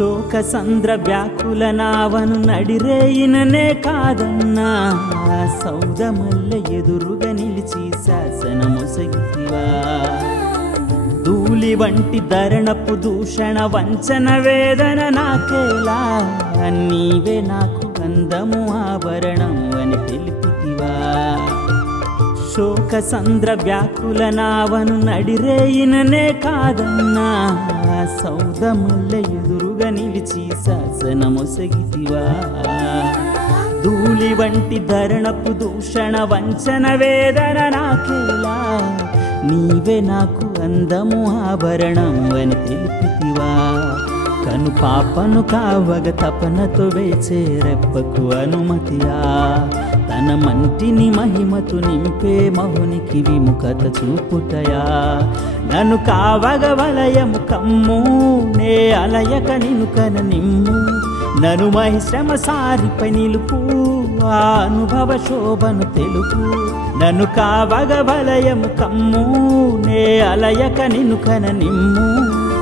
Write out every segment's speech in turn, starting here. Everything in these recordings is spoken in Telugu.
శోక సంద్ర వ్యాకుల నావను నడిరేయిననే కాదన్నా. సౌదమల్ల ఎదురుగా నిలిచి శాసనమొసగితివా ధూళి వంటి ధరణపు దూషణ వంచన వేదన నాకేలా. నీవే నాకు గంధము ఆభరణం అని తెలిపితివా. శోక సంద్ర వ్యాకుల నావను నడిరేయిననే కాదన్నా. సౌదముల్ల ఎదురుగా నిలిచి శాసనమొసగితివా. ధూళి వంటి ధరణపు దూషణ వంచన వేదన నాకేలా. నీవే నాకు అందము ఆభరణం అని తెలిపితివా. కను పాపను కావగ తపనతో వేచే రెప్పకు అనుమతియా. తన మంటిని మహిమతు నింపే మహునికి విముఖత చూపుటయా? నన్ను కావగవలయము కమ్ము నే అలయక నిన్ను కన నిమ్ము. నను మహిశ్రమ సారిపై నిలుపు ఆ అనుభవ శోభను తెలుపు. నన్ను కావగవలయము కమ్ము నే అలయక నిన్ను కన నిమ్ము.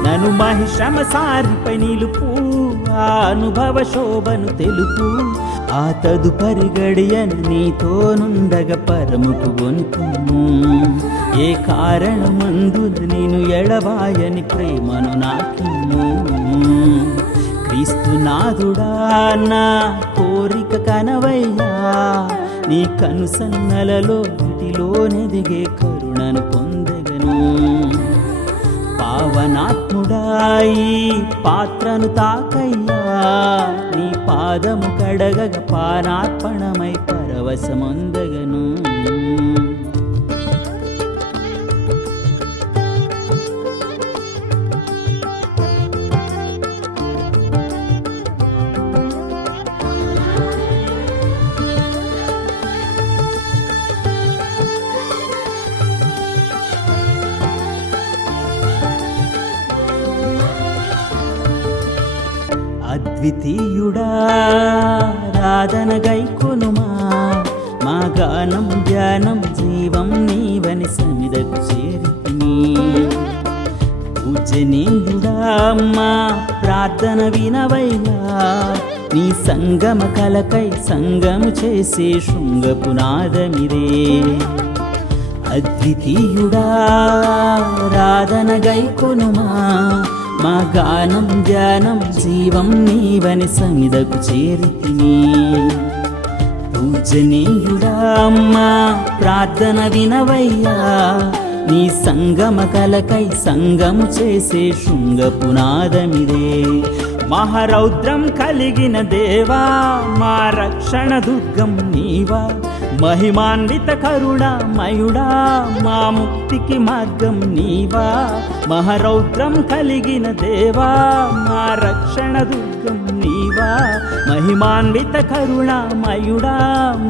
నను మహిశ్రమ సారిపై నిలుపు ఆ అనుభవ శోభను తెలుపు. ఆ తదుపరి గడియను నీతో నుండగ పరముకు గొనుకుము ఏ కారణమందున నేను ఎడబాయని ప్రేమను నాకిమ్ము క్రీస్తునాథుడా నా కోరిక కనవయ్యా. నీ కనుసన్నలలో వీటిలోనెదిగే కరుణను పొందగను పావనాత్ముడాయి పాత్రను తాకయ్యా. పాదము కడగగ పానార్పణమై పరవశమొందగను ద్వితీయుడా రాధన గైకొనుమా మా గానం ధ్యానం జీవం నీవని సమిదకు చేరితిని. పూజనీయుడా మా ప్రార్థన వినవైనా నీ సంగమ కలకై సంగము చేసే శృంగపు నాదమిదే. అద్వితీయుడా రాధన గైకొనుమా మా గానం ధ్యానం జీవం నీవని సమిదకు చేరితిని. పూజనీయుడా అమ్మా ప్రార్థన వినవయ్యా. నీ సంగమ కలకై సంగము చేసే శృంగపునాదమిదే మహారౌద్రం కలిగిన దేవా మా రక్షణ దుర్గం నీవా. మహిమాన్విత కరుణ మయుడా మా ముక్తికి మార్గం నీవా. మహరౌద్రం కలిగిన దేవా మా రక్షణ దుర్గం నీవా. మహిమాన్విత కరుణ మయుడా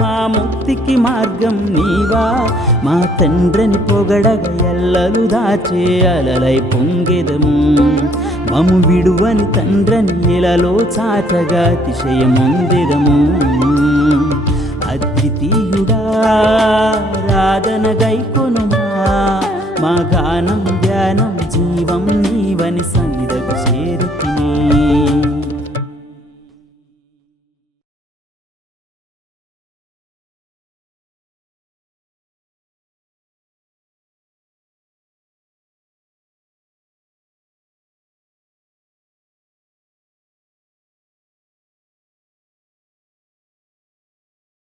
మా ముక్తికి మార్గం నీవా. మా తండ్రిని పొగడగ ఎల్లలు దాచే అలలై పొంగెదము. మము విడువని తండ్రని ఇలలో చాచగా అతిశయముందెదము. అద్వితీయుడా రాధన గైకొనుమా మా గానం ధ్యానం జీవం నీవని సన్నిధకు చేరుతిని.